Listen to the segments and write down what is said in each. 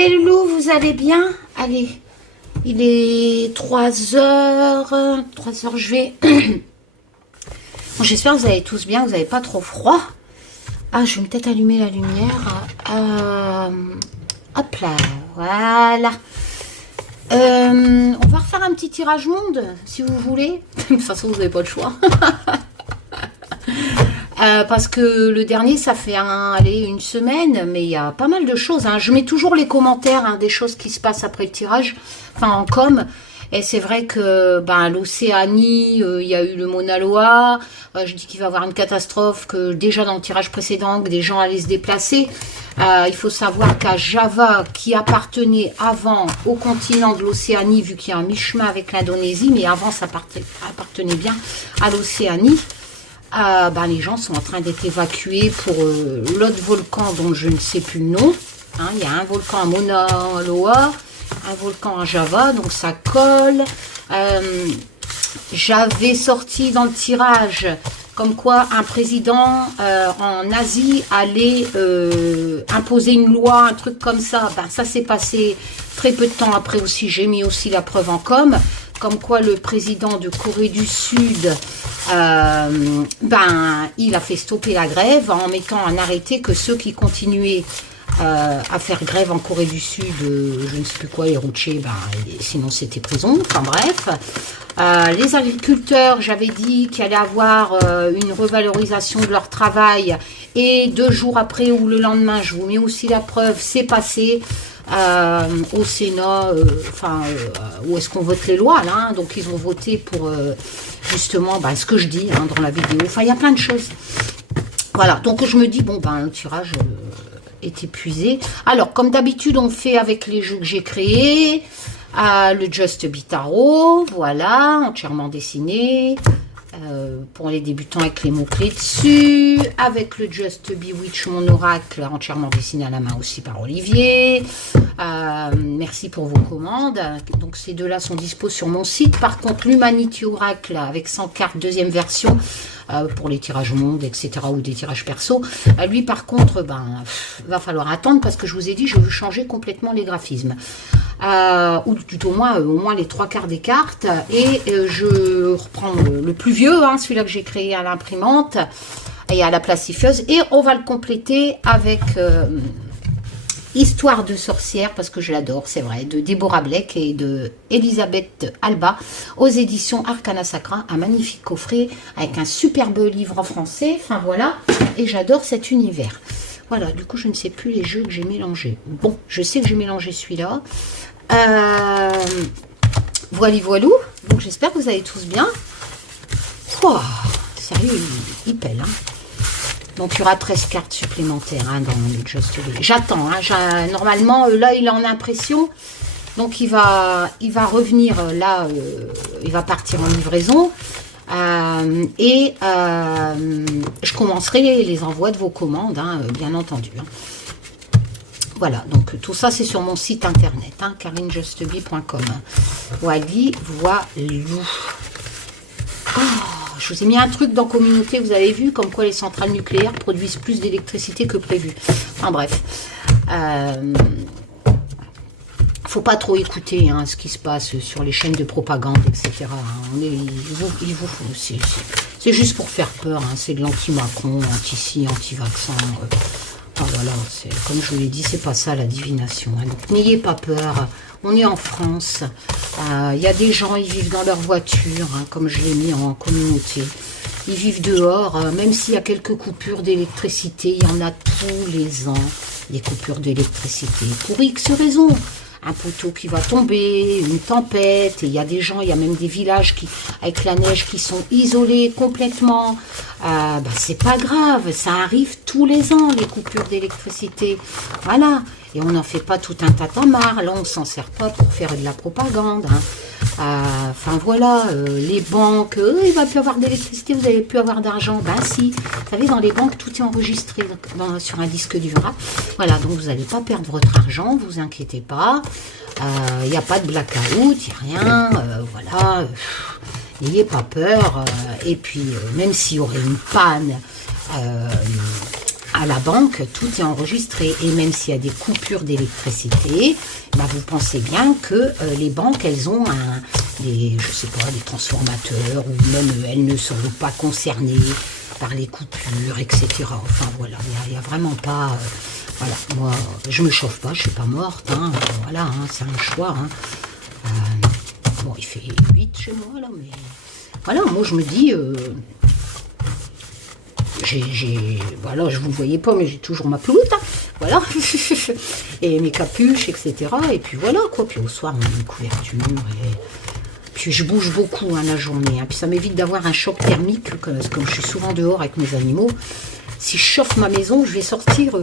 les loulous, vous allez bien? Allez, il est 3 heures. 3 heures, je vais... Bon, j'espère que vous allez tous bien, vous n'avez pas trop froid. Ah, je vais peut-être allumer la lumière. Hop là, voilà. On va refaire un petit tirage monde, si vous voulez. De toute façon, vous n'avez pas le choix. Parce que le dernier, ça fait une semaine, mais il y a pas mal de choses. Hein. Je mets toujours les commentaires des choses qui se passent après le tirage, enfin en com. Et c'est vrai que l'Océanie, il y a eu le Mauna Loa. Je dis qu'il va y avoir une catastrophe, que déjà dans le tirage précédent, que des gens allaient se déplacer. Il faut savoir qu'à Java, qui appartenait avant au continent de l'Océanie, vu qu'il y a un mi-chemin avec l'Indonésie, mais avant ça appartenait bien à l'Océanie. Les gens sont en train d'être évacués pour l'autre volcan dont je ne sais plus le nom. Il y a un volcan à Mauna Loa, un volcan à Java, donc ça colle. J'avais sorti dans le tirage comme quoi un président en Asie allait imposer une loi, un truc comme ça. Ça s'est passé très peu de temps après aussi. J'ai mis aussi la preuve en com. Comme quoi le président de Corée du Sud, il a fait stopper la grève en mettant en arrêté que ceux qui continuaient à faire grève en Corée du Sud, je ne sais plus quoi, les routiers, sinon c'était prison, enfin bref. Les agriculteurs, j'avais dit qu'il allait avoir une revalorisation de leur travail, et 2 jours après ou le lendemain, je vous mets aussi la preuve, c'est passé. Au Sénat, où est-ce qu'on vote les lois là, hein, donc ils ont voté pour justement ce que je dis dans la vidéo, il y a plein de choses. Voilà, donc je me dis, le tirage est épuisé. Alors, comme d'habitude, on fait avec les jeux que j'ai créés, le Just Be Tarot, voilà, entièrement dessiné. Pour les débutants avec les mots-clés dessus, avec le Just Bewitch, mon oracle, entièrement dessiné à la main aussi par Olivier. Merci pour vos commandes. Donc ces deux-là sont dispo sur mon site. Par contre, l'Humanity Oracle avec 100 cartes, deuxième version, pour les tirages monde, etc. ou des tirages perso. Lui, par contre, va falloir attendre parce que je vous ai dit, je veux changer complètement les graphismes. Ou plutôt au moins les 3/4 des cartes, et je reprends le plus vieux, celui-là que j'ai créé à l'imprimante et à la plastifieuse, et on va le compléter avec Histoire de sorcière, parce que je l'adore, c'est vrai, de Deborah Blake et de Elisabeth Alba aux éditions Arcana Sacra, un magnifique coffret avec un superbe livre en français, enfin voilà, et j'adore cet univers. Voilà, du coup je ne sais plus les jeux que j'ai mélangés. Bon, je sais que j'ai mélangé celui-là. Voilou. Donc j'espère que vous allez tous bien. Wow, sérieux, il pèle. Donc il y aura 13 cartes supplémentaires dans le Just Be. J'attends. Normalement, là il est en impression. Donc il va revenir là. Il va partir en livraison. Je commencerai les envois de vos commandes, bien entendu. Voilà, donc tout ça c'est sur mon site internet, karinejustbe.com. Voilou. Oh, je vous ai mis un truc dans communauté, vous avez vu, comme quoi les centrales nucléaires produisent plus d'électricité que prévu. Enfin bref. Faut pas trop écouter ce qui se passe sur les chaînes de propagande, etc. C'est juste pour faire peur, c'est de l'anti-Macron, anti-ci, anti-vaccin. Voilà, comme je vous l'ai dit, c'est pas ça la divination. Donc n'ayez pas peur, on est en France. Il y a des gens, ils vivent dans leur voiture, comme je l'ai mis en communauté. Ils vivent dehors, même s'il y a quelques coupures d'électricité, il y en a tous les ans, des coupures d'électricité, pour X raisons. Un poteau qui va tomber, une tempête, et il y a des gens, il y a même des villages avec la neige qui sont isolés complètement. C'est pas grave, ça arrive tous les ans, les coupures d'électricité. Voilà, et on n'en fait pas tout un tatamar, là on s'en sert pas pour faire de la propagande. Enfin voilà, les banques, il va plus avoir d'électricité, vous n'allez plus avoir d'argent. Si, vous savez, dans les banques, tout est enregistré sur un disque dur. Voilà, donc vous n'allez pas perdre votre argent, vous inquiétez pas. Il n'y a pas de blackout, il n'y a rien, voilà. N'ayez pas peur. Et puis, même s'il y aurait une panne, à la banque, tout est enregistré. Et même s'il y a des coupures d'électricité, bah vous pensez bien que les banques, elles ont je sais pas, des transformateurs, ou même elles ne sont pas concernées par les coupures, etc. Enfin voilà, il n'y a vraiment pas... voilà, moi, je me chauffe pas, je suis pas morte, hein, voilà, hein, c'est un choix. Hein. Bon, il fait 8 chez moi, là, mais... Voilà, moi je me dis... voilà, je vous le voyais pas, mais j'ai toujours ma peloute, hein, voilà, et mes capuches, etc. Et puis voilà, quoi, puis au soir, on a une couverture, et puis je bouge beaucoup hein, la journée, hein. Puis ça m'évite d'avoir un choc thermique, comme je suis souvent dehors avec mes animaux. Si je chauffe ma maison, je vais sortir,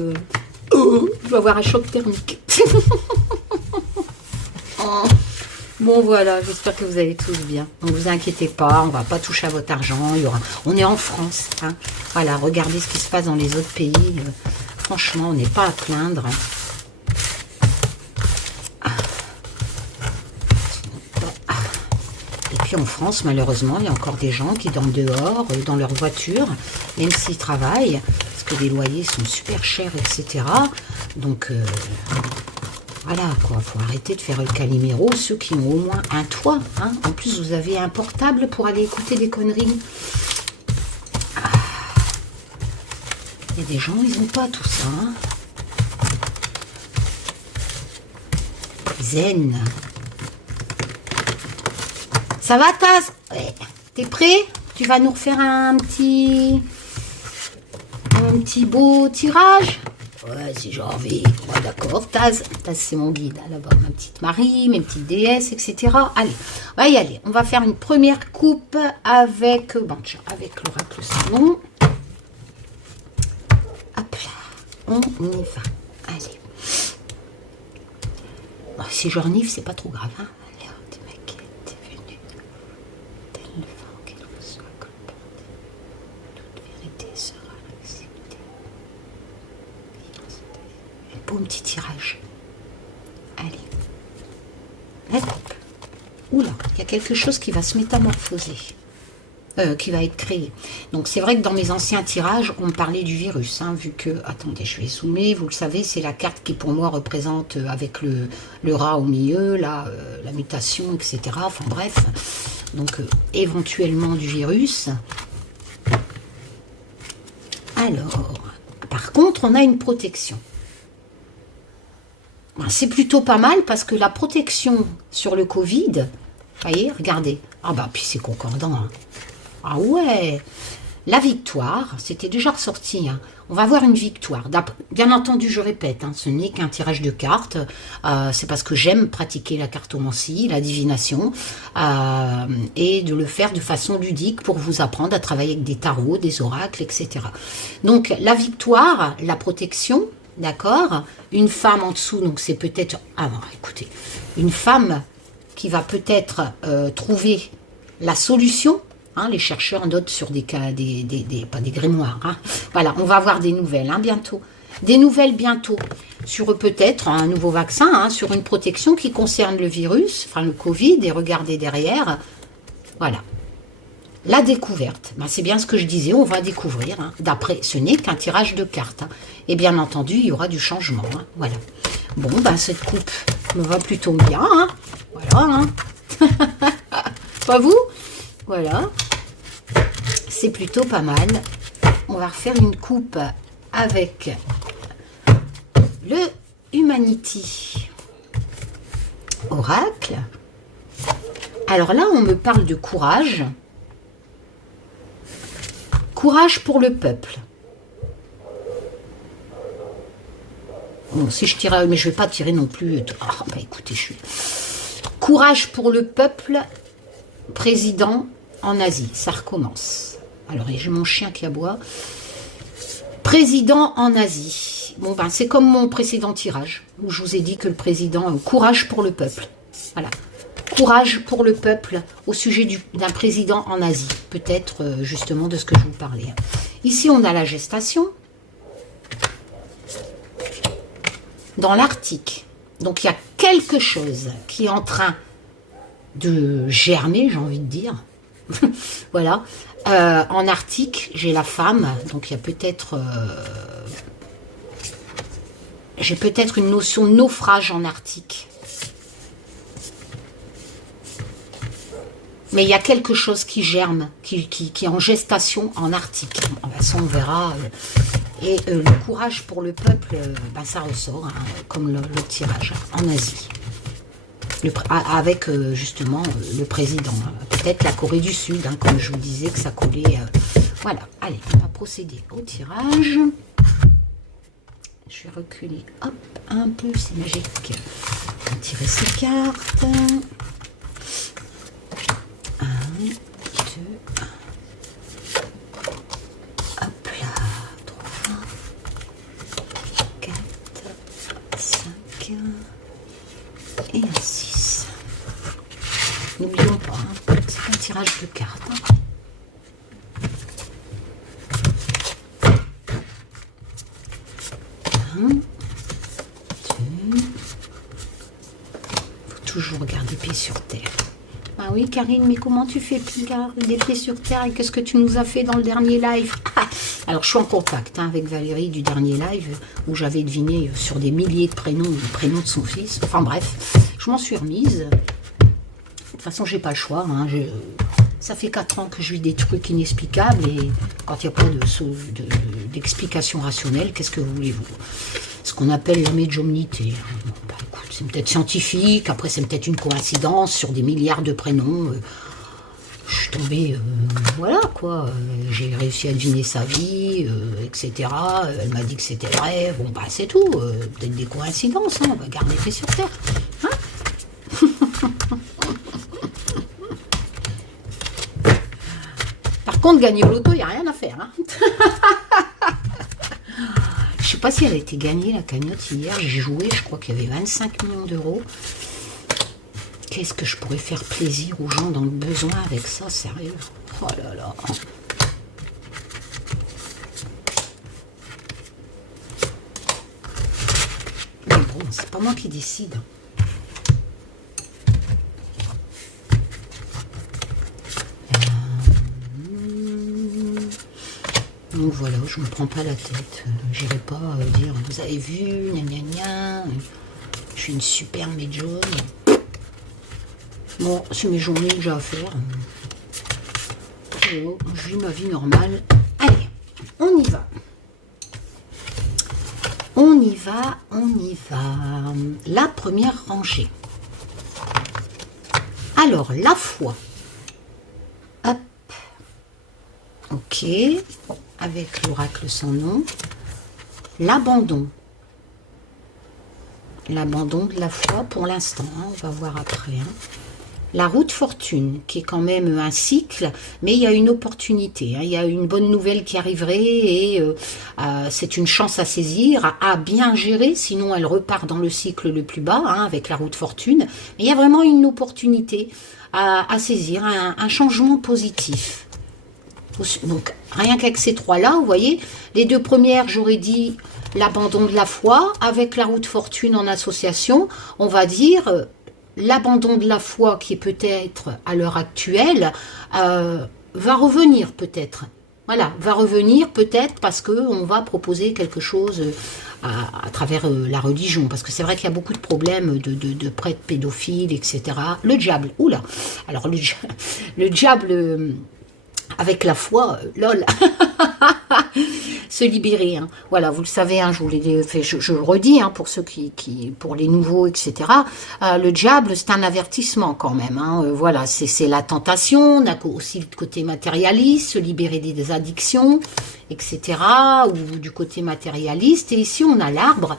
je vais avoir un choc thermique. Bon voilà, j'espère que vous allez tous bien. Ne vous inquiétez pas, on va pas toucher à votre argent. On est en France. Hein. Voilà, regardez ce qui se passe dans les autres pays. Franchement, on n'est pas à plaindre. Et puis en France, malheureusement, il y a encore des gens qui dorment dehors, dans leur voiture, même s'ils travaillent, parce que les loyers sont super chers, etc. Donc... voilà, quoi, faut arrêter de faire le Calimero, ceux qui ont au moins un toit. Hein. En plus, vous avez un portable pour aller écouter des conneries. Il y a des gens, ils n'ont pas tout ça. Hein. Zen. Ça va, Taz? Ouais. T'es prêt? Tu vas nous refaire un petit beau tirage? Ouais, si j'ai envie. Ouais, d'accord, Taz. Taz, c'est mon guide. Là-bas, ma petite Marie, mes petites déesses, etc. Allez, on va y aller. On va faire une première coupe avec l'oracle salon. Hop là. On y va. Allez. Bon, si je renifle, c'est pas trop grave. Hein. Allez, t'es maquette, t'es venu. Tel le vent, qu'il vous soit colporté. Toute vérité sera acceptée. Un beau petit tirage. Allez. Hop. Oula, il y a quelque chose qui va se métamorphoser. Qui va être créé. Donc c'est vrai que dans mes anciens tirages, on me parlait du virus, hein, vu que, attendez, je vais zoomer, vous le savez, c'est la carte qui pour moi représente avec le rat au milieu, la mutation, etc. Enfin bref, donc éventuellement du virus. Alors, par contre, on a une protection. C'est plutôt pas mal parce que la protection sur le Covid, vous voyez, regardez. Ah bah, puis c'est concordant. Hein. Ah ouais, la victoire, c'était déjà ressorti. Hein. On va avoir une victoire. Bien entendu, je répète, hein, ce n'est qu'un tirage de cartes. C'est parce que j'aime pratiquer la cartomancie, la divination, et de le faire de façon ludique pour vous apprendre à travailler avec des tarots, des oracles, etc. Donc, la victoire, la protection, d'accord. Une femme en dessous, donc c'est peut-être... Ah non, écoutez, une femme qui va peut-être trouver la solution. Hein, les chercheurs notent sur des cas, pas des grimoires. Hein. Voilà, on va avoir des nouvelles hein, bientôt. Des nouvelles bientôt sur peut-être un nouveau vaccin, hein, sur une protection qui concerne le virus, enfin le Covid, et regardez derrière. Voilà. La découverte, ben, c'est bien ce que je disais, on va découvrir. Hein. D'après, ce n'est qu'un tirage de cartes. Hein. Et bien entendu, il y aura du changement. Hein. Voilà. Bon, ben cette coupe me va plutôt bien. Hein. Voilà. Hein. Pas vous? Voilà. C'est plutôt pas mal. On va refaire une coupe avec le Humanity Oracle. Alors là, on me parle de courage. Courage pour le peuple. Bon, si je tire, mais je ne vais pas tirer non plus. Ah, bah écoutez, je suis... Courage pour le peuple, président en Asie. Ça recommence. Alors, j'ai mon chien qui aboie. Président en Asie. Bon, ben, c'est comme mon précédent tirage, où je vous ai dit que le président... courage pour le peuple. Voilà. Courage pour le peuple au sujet d'un président en Asie. Peut-être, justement, de ce que je vous parlais. Ici, on a la gestation. Dans l'Arctique. Donc, il y a quelque chose qui est en train de germer, j'ai envie de dire. Voilà. En Arctique, j'ai la femme, donc il y a peut-être... j'ai peut-être une notion de naufrage en Arctique. Mais il y a quelque chose qui germe, qui est en gestation en Arctique. Ça, on verra. Et le courage pour le peuple, ben, ça ressort, hein, comme le tirage en Asie. Avec justement le président. Peut-être la Corée du Sud, hein, comme je vous disais que ça collait. Voilà, allez, on va procéder au tirage. Je vais reculer, hop, un peu, c'est magique. On va tirer ces cartes. 1, 2, hop là, 3, 4, 5 et un 6. N'oublions pas, hein, c'est un tirage de cartes. Faut toujours garder pied sur terre. Ah oui, Karine, mais comment tu fais des pieds sur terre et qu'est-ce que tu nous as fait dans le dernier live? Alors, je suis en contact avec Valérie du dernier live où j'avais deviné sur des milliers de prénoms, le prénom de son fils. Enfin bref, je m'en suis remise. De toute façon, j'ai pas le choix. Hein. Ça fait 4 ans que je vis des trucs inexplicables et quand il n'y a pas d'explication rationnelle, qu'est-ce que voulez-vous? Ce qu'on appelle la médiumnité. Bon, bah, écoute, c'est peut-être scientifique, après c'est peut-être une coïncidence sur des milliards de prénoms. Je suis tombée, voilà quoi, j'ai réussi à deviner sa vie, etc. Elle m'a dit que c'était vrai, bon bah c'est tout, peut-être des coïncidences, hein, on va garder fait sur terre. Hein. Par contre, gagner au loto, il n'y a rien à faire. Hein. Je sais pas si elle a été gagnée la cagnotte hier, j'ai joué, je crois qu'il y avait 25 millions d'euros. Qu'est-ce que je pourrais faire plaisir aux gens dans le besoin avec ça, sérieux? Oh là là. Mais bon, c'est pas moi qui décide. Donc voilà, je ne me prends pas la tête. J'irai pas dire, vous avez vu, gna gna gna. Je suis une super médium. Bon, c'est mes journées que j'ai à faire. Oh, je vis ma vie normale. Allez, on y va. On y va, on y va. La première rangée. Alors, la foi. Hop. Ok. Avec l'oracle sans nom. L'abandon. L'abandon de la foi pour l'instant. Hein, on va voir après. Hein. La roue de fortune, qui est quand même un cycle, mais il y a une opportunité. Hein, il y a une bonne nouvelle qui arriverait et c'est une chance à saisir, à bien gérer, sinon elle repart dans le cycle le plus bas, hein, avec la roue de fortune. Mais il y a vraiment une opportunité à saisir, un changement positif. Donc, rien qu'avec ces trois-là, vous voyez, les deux premières, j'aurais dit l'abandon de la foi, avec la roue de fortune en association, on va dire l'abandon de la foi qui est peut-être à l'heure actuelle, va revenir peut-être. Voilà, va revenir peut-être parce qu'on va proposer quelque chose à travers la religion. Parce que c'est vrai qu'il y a beaucoup de problèmes de prêtres pédophiles, etc. Le diable, oula. Alors le diable... avec la foi, lol, se libérer. Hein. Voilà, vous le savez, hein, je vous l'ai fait, je le redis, hein, pour ceux pour les nouveaux, etc. Le diable, c'est un avertissement quand même. Hein. Voilà, c'est la tentation. On a aussi le côté matérialiste, se libérer des addictions, etc. Ou du côté matérialiste. Et ici, on a l'arbre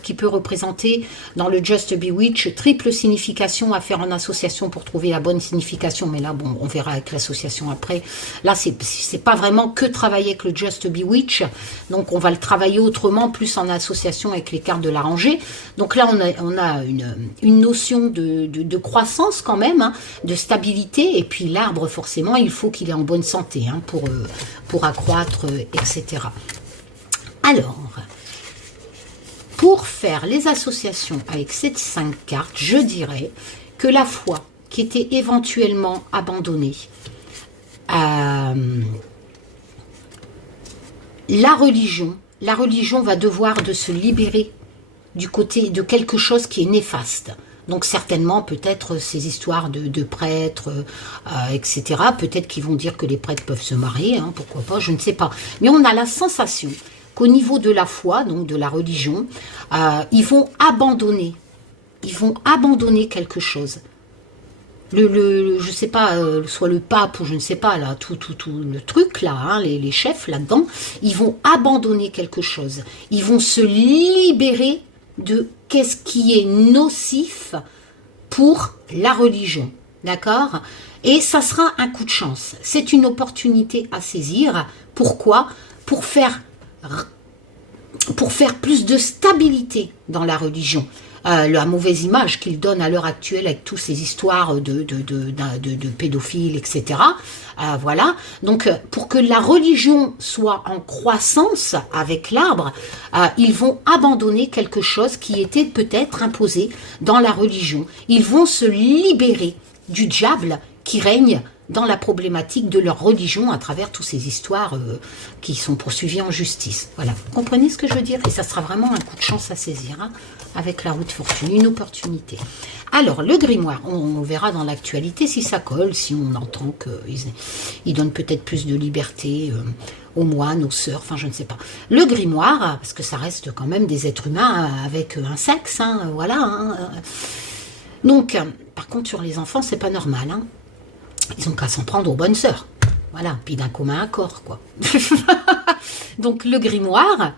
qui peut représenter dans le Just Bewitch triple signification à faire en association pour trouver la bonne signification. Mais là, bon, on verra avec l'association après. Là, c'est pas vraiment que travailler avec le Just Bewitch, donc on va le travailler autrement, plus en association avec les cartes de la rangée. Donc là, on a une notion de croissance quand même, hein, de stabilité, et puis l'arbre, forcément, il faut qu'il est en bonne santé, hein, pour accroître, etc. Alors, pour faire les associations avec ces 5 cartes, je dirais que la foi, qui était éventuellement abandonnée, la religion va devoir de se libérer du côté de quelque chose qui est néfaste. Donc certainement, peut-être ces histoires de prêtres, etc. Peut-être qu'ils vont dire que les prêtres peuvent se marier, hein, pourquoi pas, je ne sais pas. Mais on a la sensation qu'au niveau de la foi, donc de la religion, ils vont abandonner quelque chose. Je sais pas, soit le pape ou je ne sais pas, là, tout le truc, là, hein, les chefs là-dedans, ils vont abandonner quelque chose. Ils vont se libérer de qu'est-ce qui est nocif pour la religion, d'accord? Et ça sera un coup de chance. C'est une opportunité à saisir. Pourquoi? Pour faire plus de stabilité dans la religion. La mauvaise image qu'il donne à l'heure actuelle avec toutes ces histoires de pédophiles, etc. Voilà. Donc, pour que la religion soit en croissance avec l'arbre, ils vont abandonner quelque chose qui était peut-être imposé dans la religion. Ils vont se libérer du diable qui règne dans la problématique de leur religion à travers toutes ces histoires qui sont poursuivies en justice. Voilà, vous comprenez ce que je veux dire? Et ça sera vraiment un coup de chance à saisir, hein, avec la roue de fortune, une opportunité. Alors, le grimoire, on verra dans l'actualité si ça colle, si on entend qu'ils donnent peut-être plus de liberté aux moines, aux sœurs, enfin je ne sais pas. Le grimoire, parce que ça reste quand même des êtres humains avec un sexe, hein, voilà. Hein. Donc, par contre, sur les enfants, c'est pas normal, hein. Ils ont qu'à s'en prendre aux bonnes sœurs. Voilà, puis d'un commun accord, quoi. Donc, le grimoire,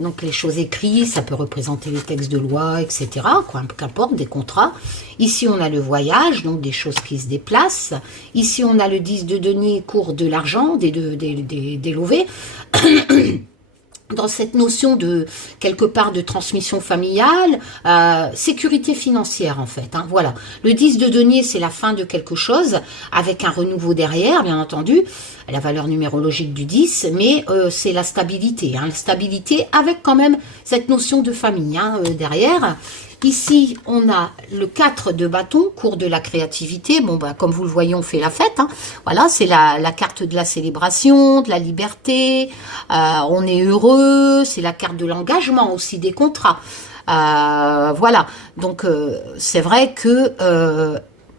donc les choses écrites, ça peut représenter les textes de loi, etc., quoi, qu'importe, des contrats. Ici, on a le voyage, donc des choses qui se déplacent. Ici, on a le 10 de denier, cours de l'argent, des lovés. Dans cette notion de, quelque part, de transmission familiale, sécurité financière, en fait. Hein, voilà. Le 10 de denier, c'est la fin de quelque chose, avec un renouveau derrière, bien entendu, la valeur numérologique du 10, mais c'est la stabilité. Hein, la stabilité avec quand même cette notion de famille, hein, derrière. Ici, on a le 4 de bâton, cours de la créativité. Bon, bah, comme vous le voyez, on fait la fête. Hein. Voilà, c'est la carte de la célébration, de la liberté. On est heureux. C'est la carte de l'engagement aussi, des contrats. Voilà. Donc, c'est vrai que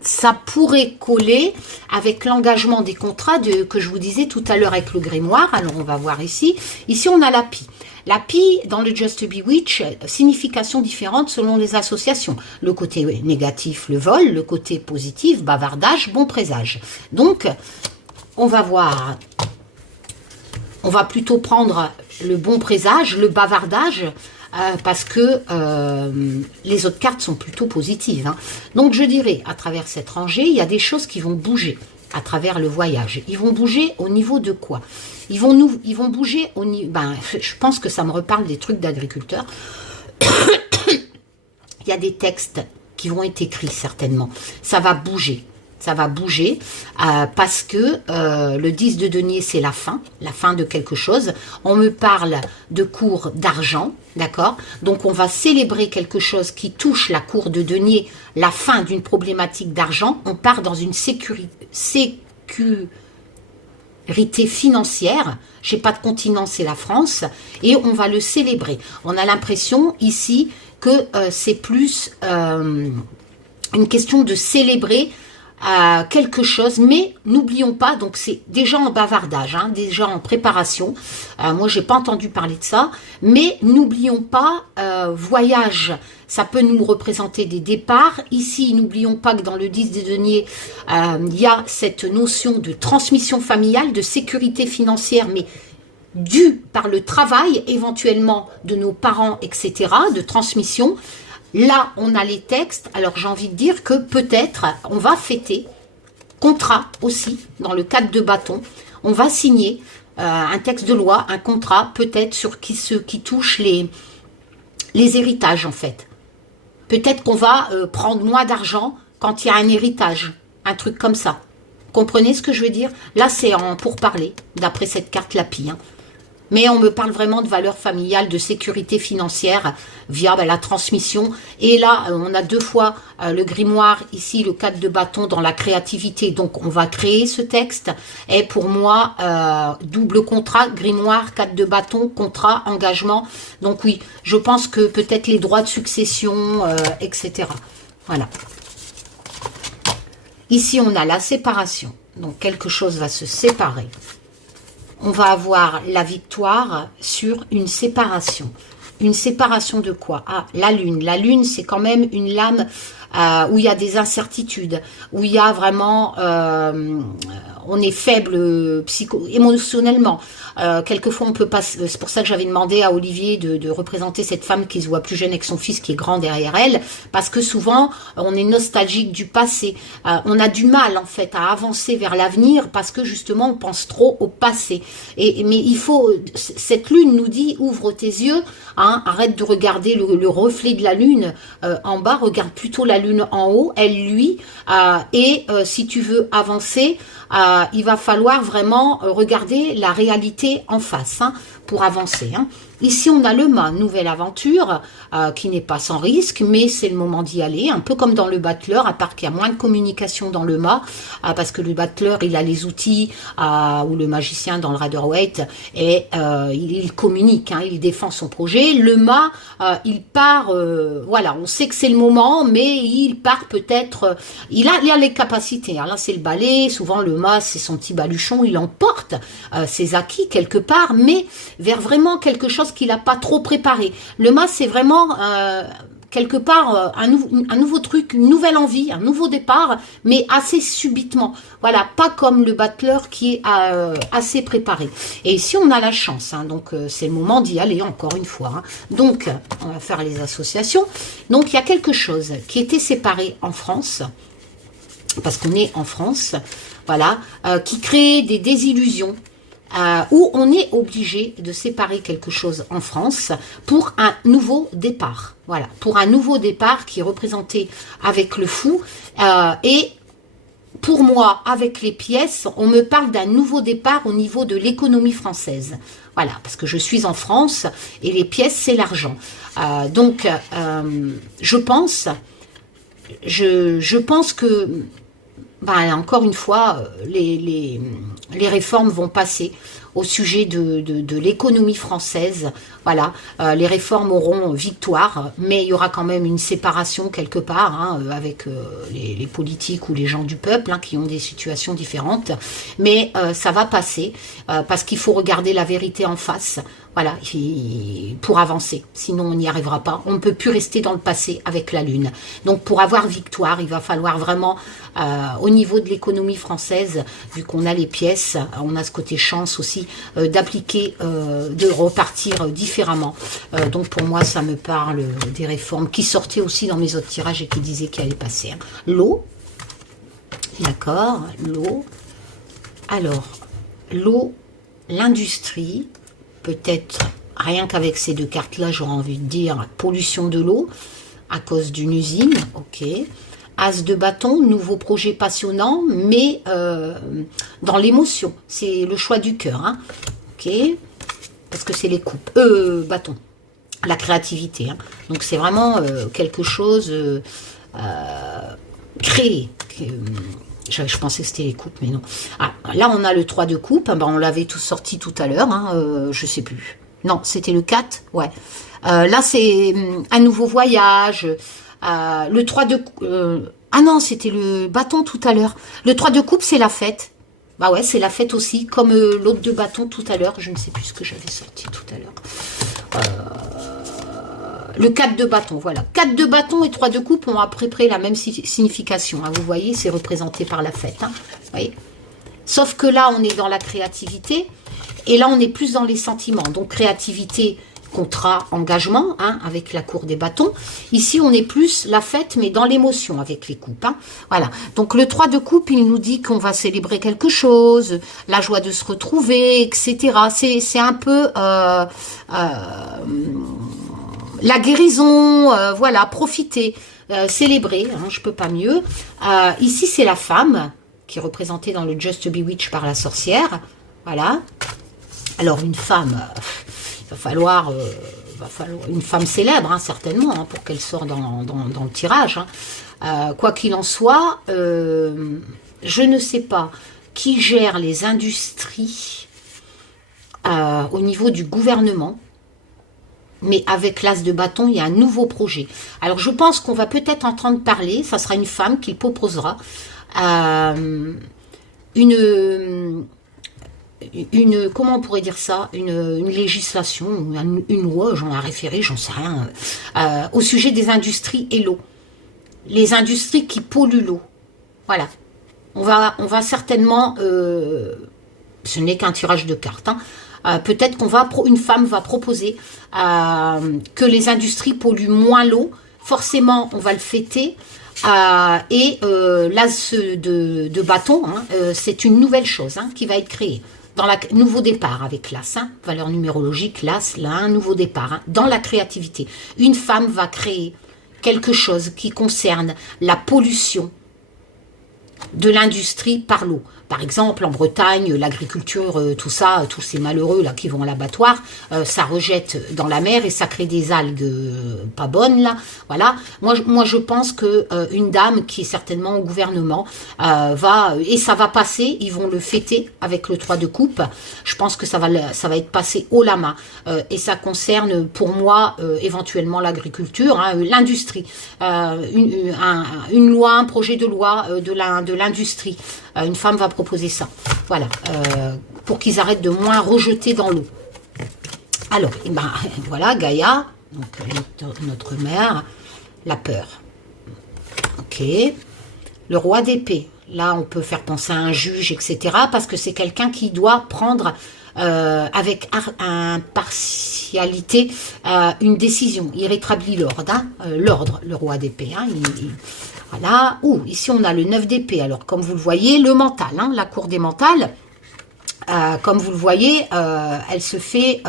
ça pourrait coller avec l'engagement des contrats que je vous disais tout à l'heure avec le grimoire. Alors, on va voir ici. Ici, on a la pie. La pie, dans le Just Bewitch, signification différente selon les associations. Le côté négatif, le vol, le côté positif, bavardage, bon présage. Donc, on va voir, on va plutôt prendre le bon présage, le bavardage, parce que les autres cartes sont plutôt positives. Hein. Donc, je dirais, à travers cette rangée, il y a des choses qui vont bouger à travers le voyage. Ils vont bouger au niveau de quoi? Ils vont bouger au niveau... Ben, je pense que ça me reparle des trucs d'agriculteurs. Il y a des textes qui vont être écrits, certainement. Ça va bouger. Ça va bouger parce que le 10 de denier, c'est la fin de quelque chose. On me parle de cours d'argent, d'accord? Donc, on va célébrer quelque chose qui touche la cour de denier, la fin d'une problématique d'argent. On part dans une sécurité financière. J'ai pas de continent, c'est la France. Et on va le célébrer. On a l'impression ici que c'est plus une question de célébrer quelque chose, mais n'oublions pas, donc c'est déjà en bavardage, hein, déjà en préparation, moi j'ai pas entendu parler de ça, mais n'oublions pas, voyage, ça peut nous représenter des départs, ici n'oublions pas que dans le 10 des deniers, il y a cette notion de transmission familiale, de sécurité financière, mais due par le travail éventuellement de nos parents, etc., de transmission. Là, on a les textes, alors j'ai envie de dire que peut-être on va fêter, contrat aussi, dans le 4 de bâton, on va signer un texte de loi, un contrat, peut-être sur ce qui touche les héritages en fait. Peut-être qu'on va prendre moins d'argent quand il y a un héritage, un truc comme ça. Comprenez ce que je veux dire? Là, c'est pour parler, d'après cette carte Lapi. Hein. Mais on me parle vraiment de valeur familiale, de sécurité financière via la transmission. Et là, on a 2 fois le grimoire, ici le 4 de bâton dans la créativité. Donc, on va créer ce texte. Et pour moi, double contrat, grimoire, 4 de bâton, contrat, engagement. Donc oui, je pense que peut-être les droits de succession, etc. Voilà. Ici, on a la séparation. Donc, quelque chose va se séparer. On va avoir la victoire sur une séparation. Une séparation de quoi? Ah, la lune. La lune, c'est quand même une lame où il y a des incertitudes, où il y a vraiment... on est faible émotionnellement. Quelquefois, on peut pas... C'est pour ça que j'avais demandé à Olivier de représenter cette femme qui se voit plus jeune avec son fils qui est grand derrière elle, parce que souvent, on est nostalgique du passé. On a du mal, en fait, à avancer vers l'avenir parce que, justement, on pense trop au passé. Mais il faut... Cette lune nous dit, ouvre tes yeux, hein, arrête de regarder le reflet de la lune en bas, regarde plutôt la lune en haut, elle, lui, si tu veux avancer, il va falloir vraiment regarder la réalité en face, hein, pour avancer. Hein. Ici, on a le mât, nouvelle aventure, qui n'est pas sans risque, mais c'est le moment d'y aller, un peu comme dans le battleur, à part qu'il y a moins de communication dans le mât, parce que le battleur, il a les outils, ou le magicien dans le Rider-Waite, et il communique, hein, il défend son projet. Le mât, il part, voilà, on sait que c'est le moment, mais il part peut-être, il a les capacités. Hein. Là, c'est le balai, souvent le mât, c'est son petit baluchon, il emporte ses acquis quelque part, mais vers vraiment quelque chose qu'il n'a pas trop préparé. Le mât, c'est vraiment quelque part un nouveau truc, une nouvelle envie, un nouveau départ, mais assez subitement. Voilà, pas comme le battleur qui est assez préparé. Et ici, on a la chance, hein, donc c'est le moment d'y aller encore une fois. Hein. Donc, on va faire les associations. Donc, il y a quelque chose qui était séparé en France, parce qu'on est en France, voilà, qui crée des désillusions, où on est obligé de séparer quelque chose en France pour un nouveau départ. Voilà, pour un nouveau départ qui est représenté avec le fou. Et pour moi, avec les pièces, on me parle d'un nouveau départ au niveau de l'économie française. Voilà, parce que je suis en France et les pièces, c'est l'argent. Donc, je pense que... Ben, encore une fois, les réformes vont passer au sujet de l'économie française. Voilà, les réformes auront victoire, mais il y aura quand même une séparation quelque part, hein, avec les politiques ou les gens du peuple, hein, qui ont des situations différentes. Mais ça va passer, parce qu'il faut regarder la vérité en face. Voilà, pour avancer. Sinon, on n'y arrivera pas. On ne peut plus rester dans le passé avec la Lune. Donc, pour avoir victoire, il va falloir vraiment, au niveau de l'économie française, vu qu'on a les pièces, on a ce côté chance aussi, d'appliquer, de repartir différemment. Donc, pour moi, ça me parle des réformes qui sortaient aussi dans mes autres tirages et qui disaient qu'elles allaient passer. Hein. L'eau, d'accord, l'eau. Alors, l'eau, l'industrie... Peut-être, rien qu'avec ces 2 cartes-là, j'aurais envie de dire pollution de l'eau à cause d'une usine, ok. As de bâton, nouveau projet passionnant, mais dans l'émotion. C'est le choix du cœur, hein, ok. Parce que c'est les coupes, bâton, la créativité. Hein. Donc c'est vraiment quelque chose créé. Je pensais que c'était les coupes, mais non. Ah, là, on a le 3 de coupe. Ben, on l'avait tout sorti tout à l'heure. Hein, je sais plus. Non, c'était le 4. Ouais. Là, c'est un nouveau voyage. Le 3 de... ah non, c'était le bâton tout à l'heure. Le 3 de coupe, c'est la fête. Bah ouais, c'est la fête aussi. Comme l'autre de bâton tout à l'heure. Je ne sais plus ce que j'avais sorti tout à l'heure. Le 4 de bâton, voilà. 4 de bâton et 3 de coupe ont à peu près la même signification. Hein, vous voyez, c'est représenté par la fête. Hein, vous voyez. Sauf que là, on est dans la créativité. Et là, on est plus dans les sentiments. Donc, créativité, contrat, engagement, hein, avec la cour des bâtons. Ici, on est plus la fête, mais dans l'émotion avec les coupes. Hein. Voilà. Donc, le 3 de coupe, il nous dit qu'on va célébrer quelque chose, la joie de se retrouver, etc. C'est un peu... la guérison, voilà, profiter, célébrer, hein, je peux pas mieux. Ici, c'est la femme qui est représentée dans le Just Bewitched par la sorcière, voilà. Alors une femme, il va falloir une femme célèbre, hein, certainement, hein, pour qu'elle sorte dans le tirage. Hein. Quoi qu'il en soit, je ne sais pas qui gère les industries au niveau du gouvernement, mais avec l'as de bâton, il y a un nouveau projet. Alors je pense qu'on va peut-être entendre parler, ça sera une femme qui le proposera, comment on pourrait dire ça, une législation, une loi, j'en ai référé, j'en sais rien, au sujet des industries et l'eau. Les industries qui polluent l'eau. Voilà. On va certainement, ce n'est qu'un tirage de cartes, hein, peut-être une femme va proposer que les industries polluent moins l'eau. Forcément, on va le fêter. Et l'as de bâton, hein, c'est une nouvelle chose hein, qui va être créée. Dans le nouveau départ avec l'as, hein, valeur numérologique, l'as, là, un nouveau départ. Hein, dans la créativité, une femme va créer quelque chose qui concerne la pollution de l'industrie par l'eau. Par exemple, en Bretagne, l'agriculture, tout ça, tous ces malheureux là qui vont à l'abattoir, ça rejette dans la mer et ça crée des algues pas bonnes là. Voilà. Moi, je pense que une dame qui est certainement au gouvernement et ça va passer. Ils vont le fêter avec le 3 de coupe. Je pense que ça va être passé haut la main et ça concerne pour moi éventuellement l'agriculture, hein, l'industrie, une loi, un projet de loi de l'industrie. Une femme va proposer ça, voilà, pour qu'ils arrêtent de moins rejeter dans l'eau. Alors, et ben, voilà, Gaïa, donc notre mère, la peur. Ok. Le roi d'épée, là, on peut faire penser à un juge, etc., parce que c'est quelqu'un qui doit prendre avec impartialité une décision. Il rétablit l'ordre, hein, le roi d'épée, hein, voilà. Ici on a le 9 d'épée. Alors comme vous le voyez, le mental, hein, la cour des mentales, comme vous le voyez, elle se fait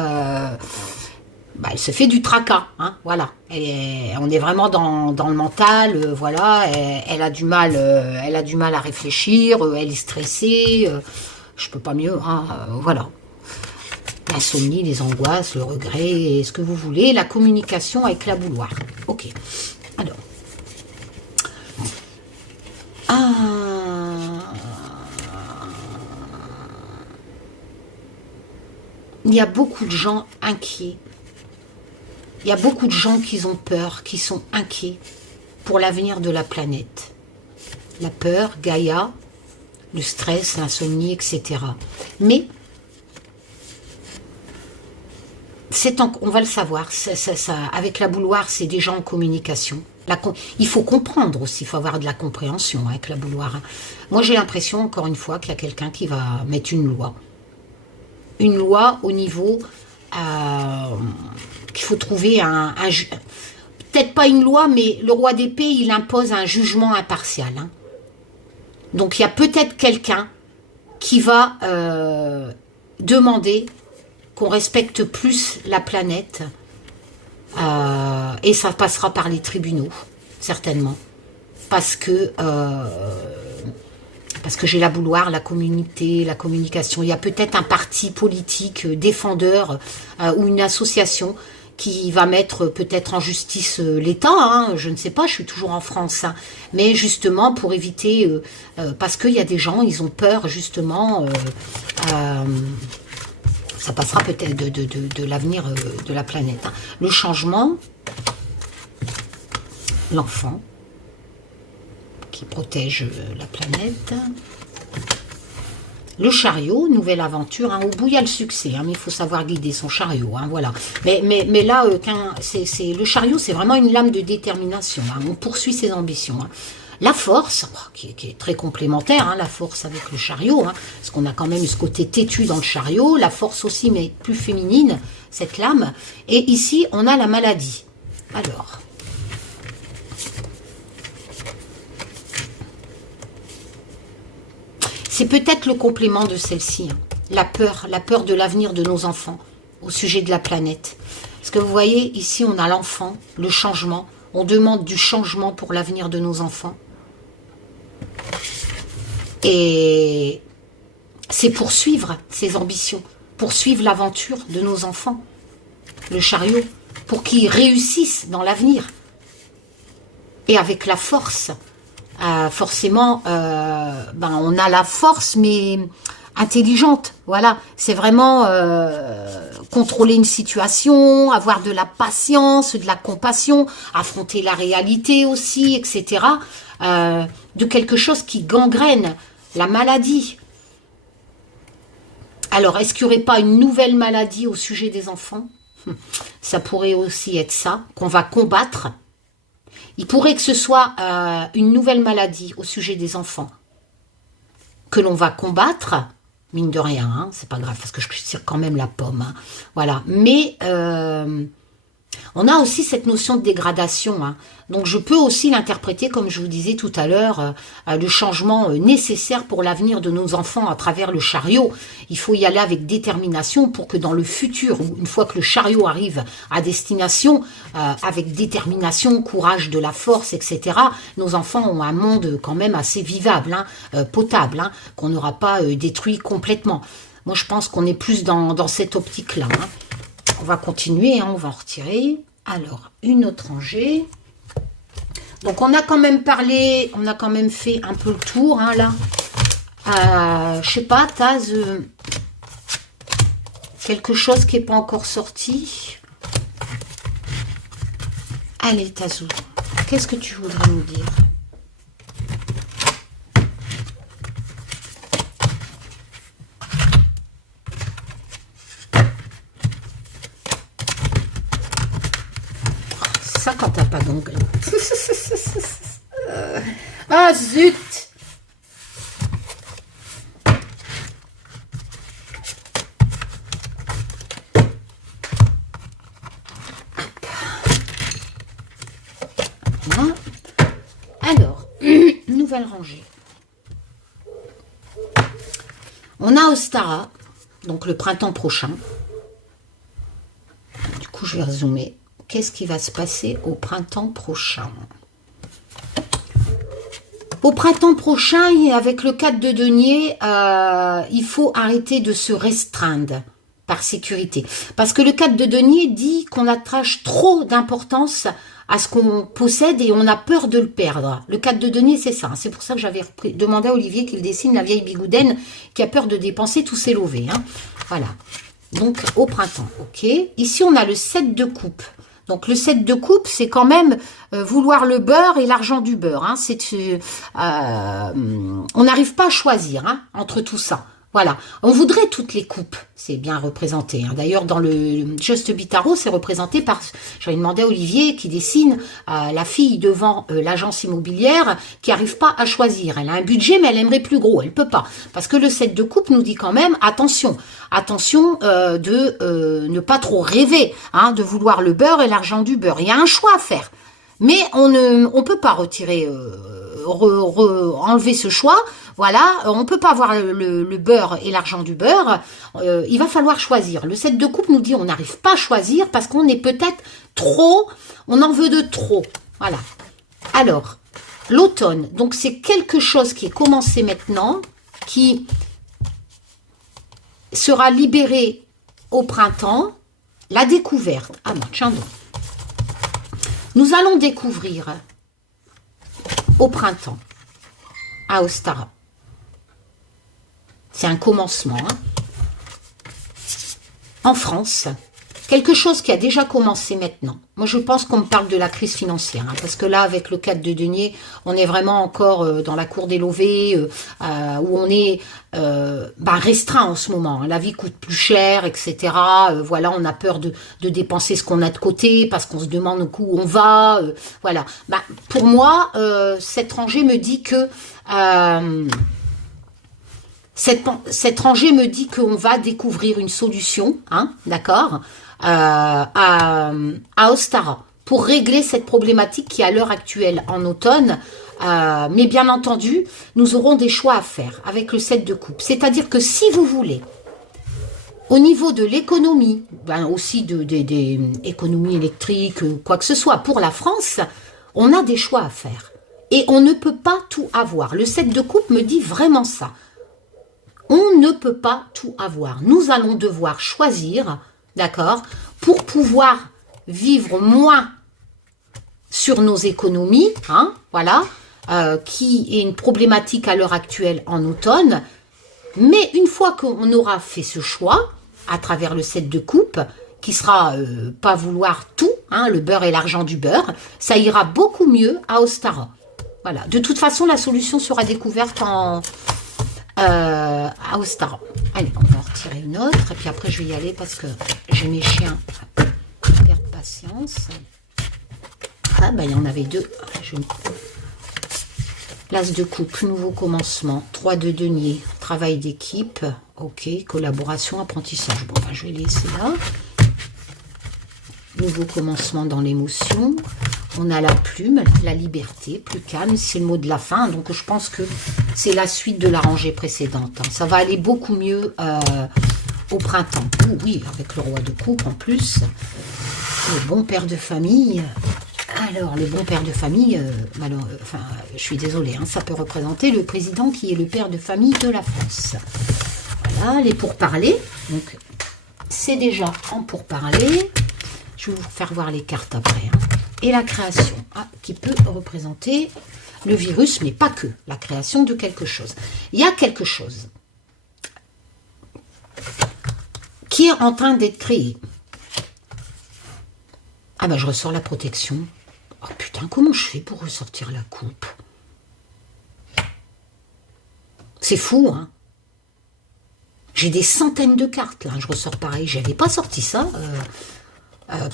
du tracas, hein, voilà. On est vraiment dans le mental, voilà. Elle a du mal à réfléchir, elle est stressée, je peux pas mieux, hein, voilà. L'insomnie, les angoisses, le regret, ce que vous voulez, la communication avec la bouilloire. Ok. Alors. Il y a beaucoup de gens inquiets. Il y a beaucoup de gens qui ont peur, qui sont inquiets pour l'avenir de la planète. La peur, Gaïa, le stress, l'insomnie, etc. Mais on va le savoir, avec la bouilloire, c'est déjà en communication. Il faut comprendre aussi, il faut avoir de la compréhension avec la bouilloire. Moi, j'ai l'impression, encore une fois, qu'il y a quelqu'un qui va mettre une loi. Une loi au niveau qu'il faut trouver peut-être pas une loi, mais le roi d'épée, il impose un jugement impartial. Hein. Donc, il y a peut-être quelqu'un qui va demander qu'on respecte plus la planète et ça passera par les tribunaux, certainement. Parce que j'ai la bouilloire, la communauté, la communication. Il y a peut-être un parti politique défendeur ou une association qui va mettre peut-être en justice l'État, hein, je ne sais pas, je suis toujours en France, hein, mais justement pour éviter, parce qu'il y a des gens, ils ont peur justement, ça passera peut-être de l'avenir de la planète. Hein. Le changement, l'enfant qui protège la planète. Le chariot, nouvelle aventure, hein, au bout il y a le succès, hein, mais il faut savoir guider son chariot, hein, voilà. Mais là, le chariot, c'est vraiment une lame de détermination, hein, on poursuit ses ambitions. Hein. La force, qui est très complémentaire, hein, la force avec le chariot, hein, parce qu'on a quand même ce côté têtu dans le chariot, la force aussi, mais plus féminine, cette lame. Et ici, on a la maladie. Alors... c'est peut-être le complément de celle-ci, hein. La peur de l'avenir de nos enfants au sujet de la planète. Parce que vous voyez, ici on a l'enfant, le changement. On demande du changement pour l'avenir de nos enfants. Et c'est poursuivre ses ambitions. pour suivre l'aventure de nos enfants, le chariot, pour qu'ils réussissent dans l'avenir. Et avec la force, forcément, on a la force, mais intelligente. Voilà, c'est vraiment contrôler une situation, avoir de la patience, de la compassion, affronter la réalité aussi, etc. De quelque chose qui gangrène la maladie. Alors, est-ce qu'il n'y aurait pas une nouvelle maladie au sujet des enfants? Ça pourrait aussi être ça, qu'on va combattre. Il pourrait que ce soit une nouvelle maladie au sujet des enfants que l'on va combattre, mine de rien, hein, c'est pas grave, parce que je tire quand même la pomme. Hein, voilà, mais on a aussi cette notion de dégradation. Hein, donc je peux aussi l'interpréter, comme je vous disais tout à l'heure, le changement nécessaire pour l'avenir de nos enfants à travers le chariot. Il faut y aller avec détermination pour que dans le futur, une fois que le chariot arrive à destination, avec détermination, courage, de la force, etc., nos enfants ont un monde quand même assez vivable, hein, potable, hein, qu'on n'aura pas détruit complètement. Moi, je pense qu'on est plus dans cette optique-là. Hein. On va continuer, hein, on va en retirer. Alors, une autre rangée. Donc, on a quand même parlé, on a quand même fait un peu le tour, hein, là. Je sais pas, Taz, quelque chose qui n'est pas encore sorti. Allez, Tazou, qu'est-ce que tu voudrais nous dire? Ça, quand t'as pas d'ongles. Ah, zut! Alors, nouvelle rangée. On a Ostara, donc le printemps prochain. Du coup, je vais rezoomer. Qu'est-ce qui va se passer au printemps prochain? Au printemps prochain, avec le 4 de denier, il faut arrêter de se restreindre par sécurité. Parce que le 4 de denier dit qu'on attache trop d'importance à ce qu'on possède et on a peur de le perdre. Le 4 de denier, c'est ça. C'est pour ça que j'avais demandé à Olivier qu'il dessine la vieille bigoudaine qui a peur de dépenser tous ses lovés. Hein. Voilà. Donc, au printemps, ok. Ici, on a le 7 de coupe. Donc, le 7 de coupe, c'est quand même vouloir le beurre et l'argent du beurre. Hein. On n'arrive pas à choisir hein, entre tout ça. Voilà. On voudrait toutes les coupes. C'est bien représenté. Hein. D'ailleurs, dans le Just Bitaro, c'est représenté par... J'avais demandé à Olivier qui dessine la fille devant l'agence immobilière qui n'arrive pas à choisir. Elle a un budget, mais elle aimerait plus gros. Elle peut pas. Parce que le 7 de coupe nous dit quand même, attention. Attention de ne pas trop rêver, hein, de vouloir le beurre et l'argent du beurre. Il y a un choix à faire. Mais on ne peut pas retirer, enlever ce choix. Voilà, on ne peut pas avoir le beurre et l'argent du beurre. Il va falloir choisir. Le 7 de coupe nous dit on n'arrive pas à choisir parce qu'on est peut-être trop, on en veut de trop. Voilà. Alors, l'automne, donc c'est quelque chose qui est commencé maintenant, qui sera libéré au printemps. La découverte. Ah ben, tiens donc. Nous allons découvrir au printemps à Ostara. C'est un commencement. Hein. En France, quelque chose qui a déjà commencé maintenant. Moi, je pense qu'on me parle de la crise financière. Hein, parce que là, avec le 4 de denier, on est vraiment encore dans la cour des lovés, où on est restreint en ce moment. Hein, la vie coûte plus cher, etc. Voilà, on a peur de dépenser ce qu'on a de côté, parce qu'on se demande où on va. Voilà. Pour moi, cette rangée me dit que... Cette rangée me dit qu'on va découvrir une solution, hein, d'accord, à Ostara, pour régler cette problématique qui est à l'heure actuelle en automne. Mais bien entendu, nous aurons des choix à faire avec le 7 de coupe. C'est-à-dire que si vous voulez, au niveau de l'économie, aussi des économies électriques, quoi que ce soit, pour la France, on a des choix à faire. Et on ne peut pas tout avoir. Le 7 de coupe me dit vraiment ça. On ne peut pas tout avoir. Nous allons devoir choisir, d'accord, pour pouvoir vivre moins sur nos économies, hein, voilà, qui est une problématique à l'heure actuelle en automne. Mais une fois qu'on aura fait ce choix, à travers le 7 de coupe, qui sera pas vouloir tout, hein, le beurre et l'argent du beurre, ça ira beaucoup mieux à Ostara. Voilà. De toute façon, la solution sera découverte à Ostara. Allez, on va en retirer une autre, et puis après je vais y aller parce que j'ai mes chiens qui perdent patience. Ah, ben il y en avait deux. L'as de coupe, nouveau commencement, 3 de denier, travail d'équipe, ok, collaboration, apprentissage. Bon, ben, je vais laisser là. Nouveau commencement dans l'émotion. On a la plume, la liberté, plus calme, c'est le mot de la fin. Donc, je pense que c'est la suite de la rangée précédente. Hein. Ça va aller beaucoup mieux au printemps. Oh, oui, avec le roi de coupe en plus. Le bon père de famille. Alors, le bon père de famille, enfin, je suis désolée, hein, ça peut représenter le président qui est le père de famille de la France. Voilà, les pourparlers. Donc, c'est déjà en pourparlers. Je vais vous faire voir les cartes après. Hein. Et la création, qui peut représenter le virus, mais pas que. La création de quelque chose. Il y a quelque chose qui est en train d'être créé. Ah ben, je ressors la protection. Oh putain, comment je fais pour ressortir la coupe? C'est fou, hein? J'ai des centaines de cartes, là. Je ressors pareil. J'avais pas sorti ça.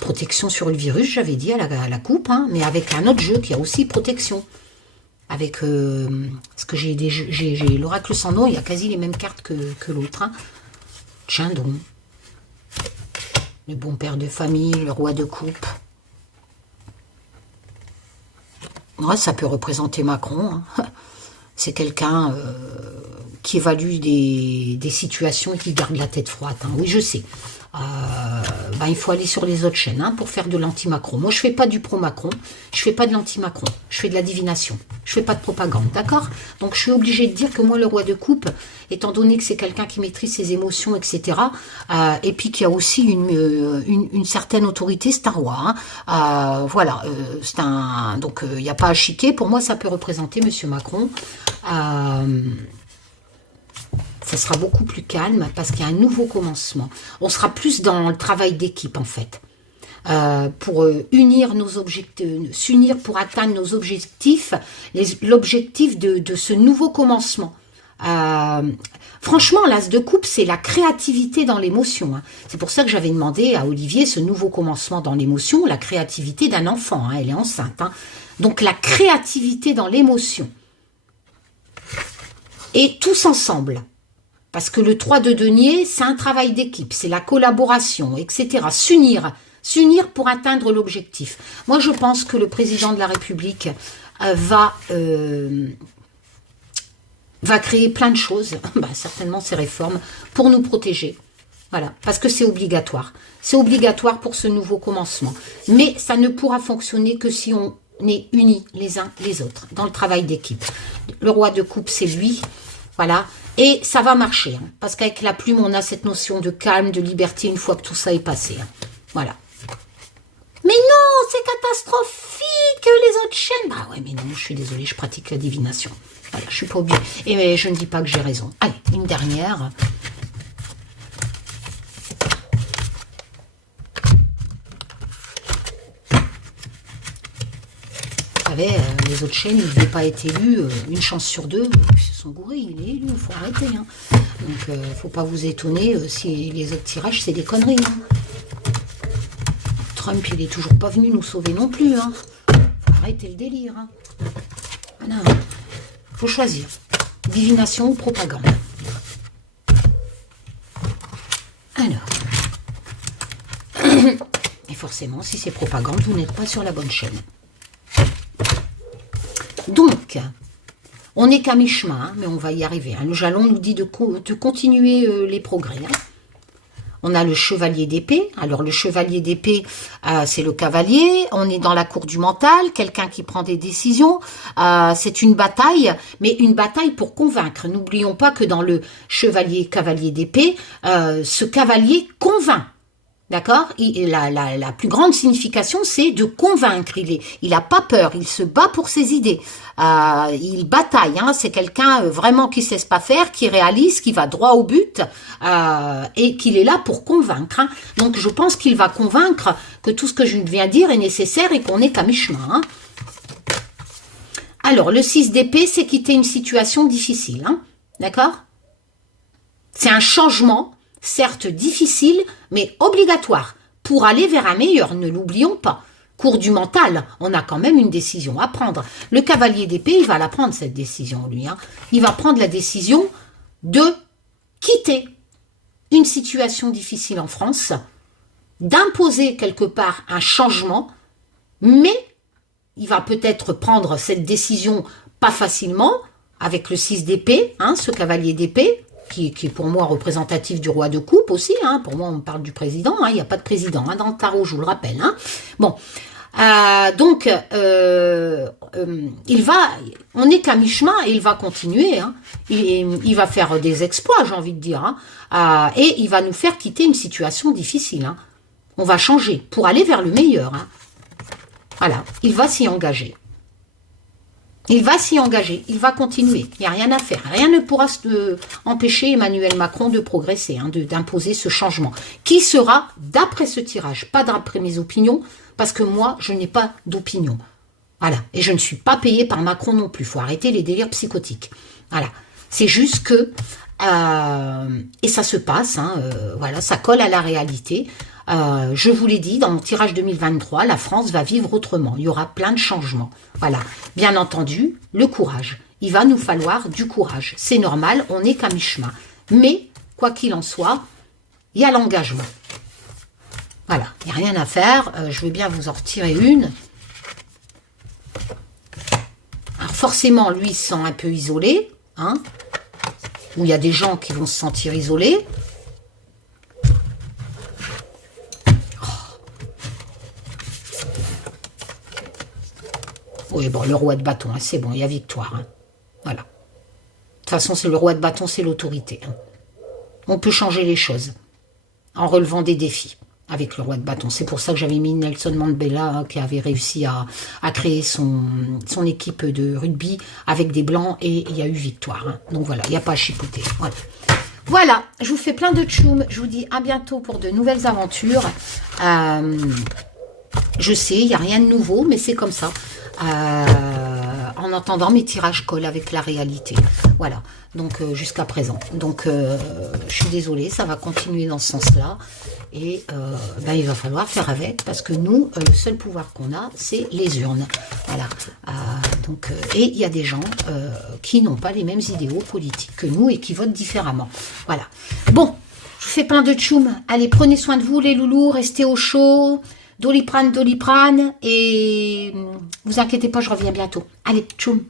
Protection sur le virus, j'avais dit à la coupe, hein, mais avec un autre jeu qui a aussi protection. Avec, parce que j'ai l'oracle sans nom, il y a quasi les mêmes cartes que l'autre. Hein. Tiens donc. Le bon père de famille, le roi de coupe. Ouais, ça peut représenter Macron. Hein. C'est quelqu'un qui évalue des situations et qui garde la tête froide. Hein. Oui, je sais. Il faut aller sur les autres chaînes pour faire de l'anti-Macron. Moi, je fais pas du pro-Macron, je fais pas de l'anti-Macron, je fais de la divination, je fais pas de propagande, d'accord? Donc, je suis obligée de dire que moi, le roi de coupe, étant donné que c'est quelqu'un qui maîtrise ses émotions, etc., et puis qui a aussi une certaine autorité, c'est un roi. Voilà, c'est un... Donc, il n'y a pas à chiquer. Pour moi, ça peut représenter Monsieur Macron. Ça sera beaucoup plus calme parce qu'il y a un nouveau commencement. On sera plus dans le travail d'équipe en fait. Pour unir nos objectifs, s'unir pour atteindre nos objectifs, l'objectif de ce nouveau commencement. Franchement, l'as de coupe, c'est la créativité dans l'émotion. Hein. C'est pour ça que j'avais demandé à Olivier ce nouveau commencement dans l'émotion, la créativité d'un enfant. Hein, elle est enceinte. Hein. Donc la créativité dans l'émotion. Et tous ensemble. Parce que le 3 de denier, c'est un travail d'équipe, c'est la collaboration, etc. S'unir pour atteindre l'objectif. Moi, je pense que le président de la République va créer plein de choses, certainement ces réformes, pour nous protéger. Voilà, parce que c'est obligatoire. C'est obligatoire pour ce nouveau commencement. Mais ça ne pourra fonctionner que si on est unis les uns les autres, dans le travail d'équipe. Le roi de coupe, c'est lui, voilà. Et ça va marcher, hein, parce qu'avec la plume, on a cette notion de calme, de liberté, une fois que tout ça est passé. Hein. Voilà. Mais non, c'est catastrophique, les autres chaînes. Bah ouais, mais non, je suis désolée, je pratique la divination. Voilà, je suis pas obligée. Et je ne dis pas que j'ai raison. Allez, une dernière. Vous savez, les autres chaînes, ils ne devaient pas être élus, une chance sur deux, ils se sont gourés, il est élu, il faut arrêter. Hein. Donc, il ne faut pas vous étonner si les autres tirages, c'est des conneries. Hein. Trump, il n'est toujours pas venu nous sauver non plus. Hein. Faut arrêter le délire. Hein. Voilà. Faut choisir. Divination ou propagande. Alors. Et forcément, si c'est propagande, vous n'êtes pas sur la bonne chaîne. Donc, on n'est qu'à mi-chemin, hein, mais on va y arriver. Hein. Le jalon nous dit de continuer les progrès. Hein. On a le chevalier d'épée. Alors, le chevalier d'épée, c'est le cavalier. On est dans la cour du mental, quelqu'un qui prend des décisions. C'est une bataille, mais une bataille pour convaincre. N'oublions pas que dans le cavalier d'épée, ce cavalier convainc. D'accord? La plus grande signification, c'est de convaincre. Il a pas peur, il se bat pour ses idées. Il bataille, hein, c'est quelqu'un vraiment qui sait pas faire, qui réalise, qui va droit au but et qu'il est là pour convaincre. Hein. Donc je pense qu'il va convaincre que tout ce que je viens de dire est nécessaire et qu'on n'est qu'à mi-chemin. Hein. Alors, le 6 d'épée, c'est quitter une situation difficile. Hein. D'accord? C'est un changement, certes difficile, mais obligatoire, pour aller vers un meilleur, ne l'oublions pas. Cours du mental, on a quand même une décision à prendre. Le cavalier d'épée, il va la prendre, cette décision, lui. Hein. Il va prendre la décision de quitter une situation difficile en France, d'imposer quelque part un changement, mais il va peut-être prendre cette décision pas facilement, avec le 6 d'épée, hein, ce cavalier d'épée, qui est pour moi représentatif du roi de coupe aussi. Hein. Pour moi, on parle du président. Hein. Il n'y a pas de président hein, dans le tarot, je vous le rappelle. Hein. Bon, donc, on n'est qu'à mi-chemin et il va continuer. Hein. Il va faire des exploits, j'ai envie de dire. Hein. Et il va nous faire quitter une situation difficile. Hein. On va changer pour aller vers le meilleur. Hein. Voilà, il va s'y engager. Il va s'y engager, il va continuer, il n'y a rien à faire. Rien ne pourra empêcher Emmanuel Macron de progresser, hein, d'imposer ce changement. Qui sera, d'après ce tirage, pas d'après mes opinions, parce que moi, je n'ai pas d'opinion. Voilà, et je ne suis pas payée par Macron non plus, il faut arrêter les délires psychotiques. Voilà, c'est juste que, et ça se passe, hein, voilà, ça colle à la réalité. Je vous l'ai dit, dans mon tirage 2023, la France va vivre autrement. Il y aura plein de changements. Voilà. Bien entendu, le courage. Il va nous falloir du courage. C'est normal, on n'est qu'à mi-chemin. Mais, quoi qu'il en soit, il y a l'engagement. Voilà. Il n'y a rien à faire. Je vais bien vous en retirer une. Alors, forcément, lui, il se sent un peu isolé. Hein, où il y a des gens qui vont se sentir isolés. Oui, bon, le roi de bâton, hein, c'est bon, il y a victoire. Hein. Voilà. De toute façon, c'est le roi de bâton, c'est l'autorité. Hein. On peut changer les choses en relevant des défis avec le roi de bâton. C'est pour ça que j'avais mis Nelson Mandela, hein, qui avait réussi à créer son équipe de rugby avec des blancs et il y a eu victoire. Hein. Donc voilà, il n'y a pas à chipoter. Voilà. Voilà, je vous fais plein de tchoum. Je vous dis à bientôt pour de nouvelles aventures. Je sais, il n'y a rien de nouveau, mais c'est comme ça. En entendant mes tirages collent avec la réalité. Voilà, donc jusqu'à présent. Donc, je suis désolée, ça va continuer dans ce sens-là. Et ben, il va falloir faire avec, parce que nous, le seul pouvoir qu'on a, c'est les urnes. Voilà. Donc, et il y a des gens qui n'ont pas les mêmes idéaux politiques que nous et qui votent différemment. Voilà. Bon, je vous fais plein de tchoum. Allez, prenez soin de vous, les loulous, restez au chaud. Doliprane, et vous inquiétez pas, je reviens bientôt. Allez, tchoum.